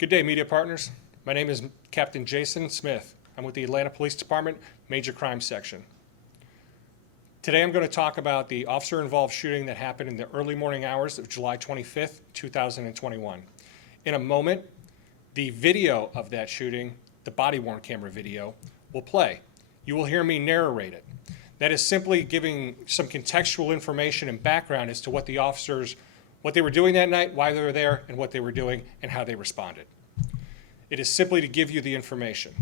Good day, media partners. My name is Captain Jason Smith. I'm with the Atlanta Police Department Major Crime Section. Today I'm going to talk about the officer-involved shooting that happened in the early morning hours of July 25th, 2021. In a moment, the video of that shooting, the body-worn camera video, will play. You will hear me narrate it. That is simply giving some contextual information and background as to what the officers, what they were doing that night, why they were there, and what they were doing, and how they responded. It is simply to give you the information.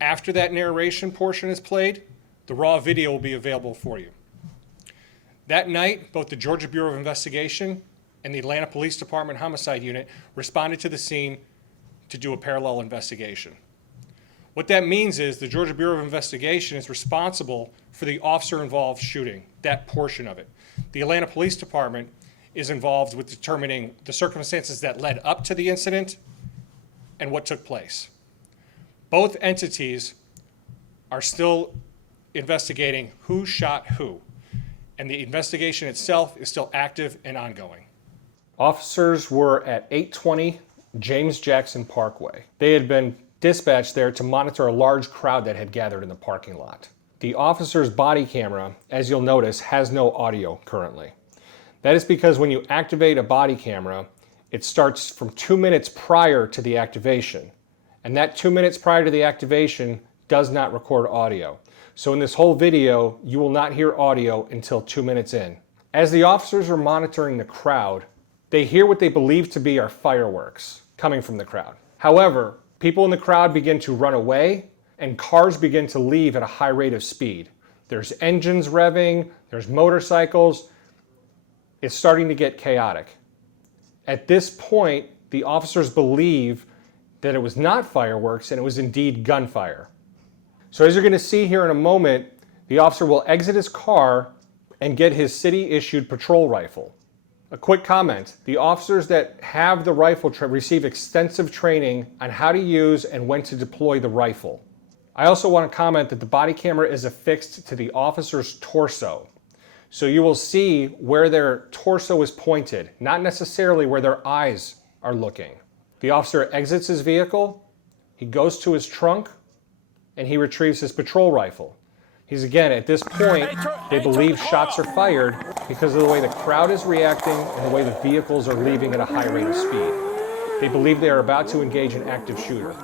After that narration portion is played, the raw video will be available for you. That night, both the Georgia Bureau of Investigation and the Atlanta Police Department Homicide Unit responded to the scene to do a parallel investigation. What that means is the Georgia Bureau of Investigation is responsible for the officer-involved shooting, that portion of it. The Atlanta Police Department is involved with determining the circumstances that led up to the incident and what took place. Both entities are still investigating who shot who, and the investigation itself is still active and ongoing. Officers were at 820 James Jackson Parkway. They had been dispatched there to monitor a large crowd that had gathered in the parking lot. The officer's body camera, as you'll notice, has no audio currently. That is because when you activate a body camera, it starts from 2 minutes prior to the activation. And that 2 minutes prior to the activation does not record audio. So in this whole video, you will not hear audio until 2 minutes in. As the officers are monitoring the crowd, they hear what they believe to be are fireworks coming from the crowd. However, people in the crowd begin to run away and cars begin to leave at a high rate of speed. There's engines revving, there's motorcycles. It's starting to get chaotic. At this point, the officers believe that it was not fireworks and it was indeed gunfire. So as you're going to see here in a moment, the officer will exit his car and get his city-issued patrol rifle. A quick comment, the officers that have the rifle receive extensive training on how to use and when to deploy the rifle. I also want to comment that the body camera is affixed to the officer's torso. So you will see where their torso is pointed, not necessarily where their eyes are looking. The officer exits his vehicle, he goes to his trunk, and he retrieves his patrol rifle. He's again, at this point, they believe shots are fired because of the way the crowd is reacting and the way the vehicles are leaving at a high rate of speed. They believe they are about to engage an active shooter.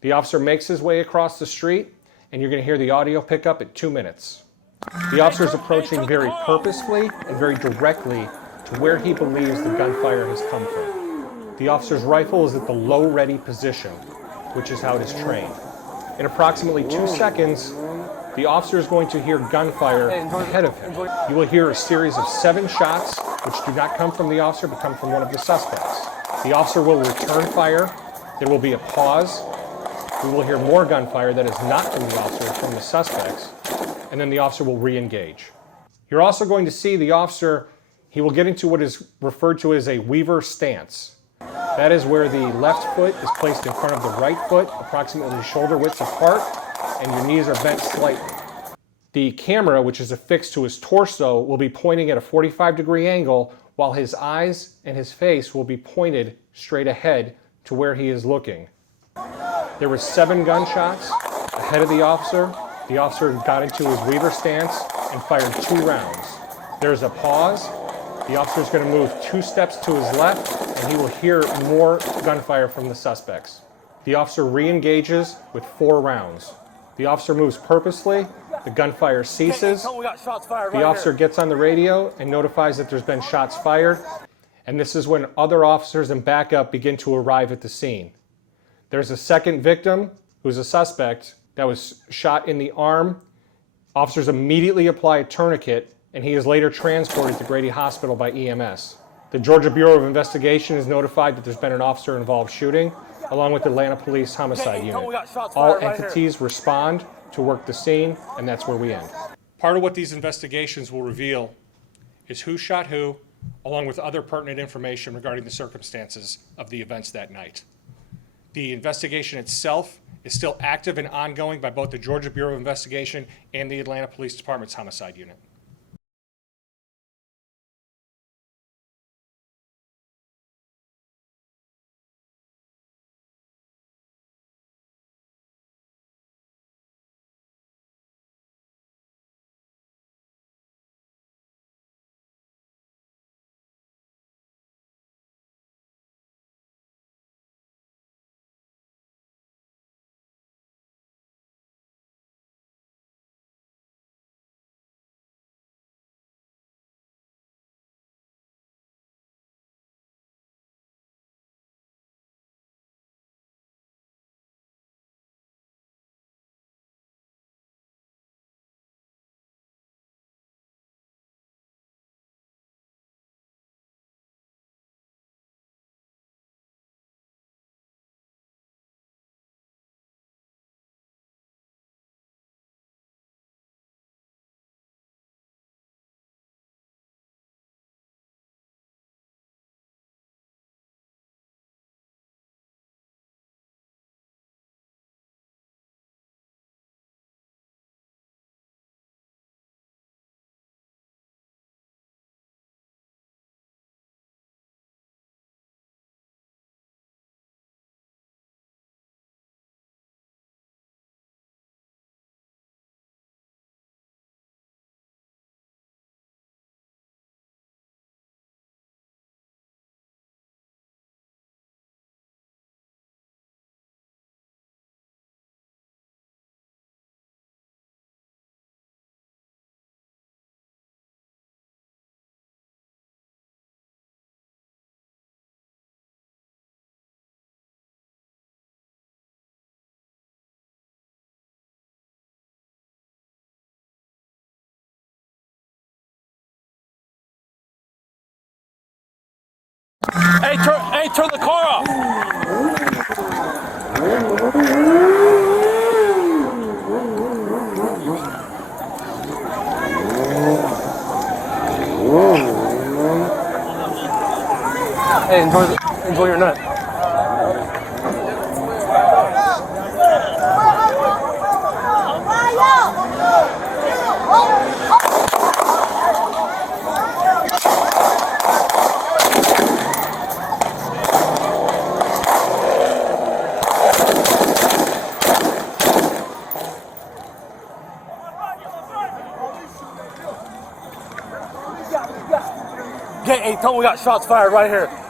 The officer makes his way across the street, and you're going to hear the audio pick up at 2 minutes. The officer is approaching very purposefully and very directly to where he believes the gunfire has come from. The officer's rifle is at the low ready position, which is how it is trained. In approximately 2 seconds, the officer is going to hear gunfire ahead of him. You will hear a series of 7 shots, which do not come from the officer, but come from one of the suspects. The officer will return fire. There will be a pause. We will hear more gunfire that is not from the officer, from the suspects, and then the officer will re-engage. You're also going to see the officer, he will get into what is referred to as a Weaver stance. That is where the left foot is placed in front of the right foot, approximately shoulder widths apart, and your knees are bent slightly. The camera, which is affixed to his torso, will be pointing at a 45-degree angle, while his eyes and his face will be pointed straight ahead to where he is looking. There were 7 gunshots ahead of the officer. The officer got into his Weaver stance and fired 2 rounds. There's a pause. The officer is going to move 2 steps to his left, and he will hear more gunfire from the suspects. The officer re-engages with 4 rounds. The officer moves purposely. The gunfire ceases. The officer gets on the radio and notifies that there's been shots fired, and this is when other officers and backup begin to arrive at the scene. There's a second victim, who's a suspect, that was shot in the arm. Officers immediately apply a tourniquet, and he is later transported to Grady Hospital by EMS. The Georgia Bureau of Investigation is notified that there's been an officer-involved shooting, along with the Atlanta Police Homicide Unit. All entities respond to work the scene, and that's where we end. Part of what these investigations will reveal is who shot who, along with other pertinent information regarding the circumstances of the events that night. The investigation itself is still active and ongoing by both the Georgia Bureau of Investigation and the Atlanta Police Department's Homicide Unit. Turn the car off. Hey, enjoy your nut. Hey, tell me we got shots fired right here.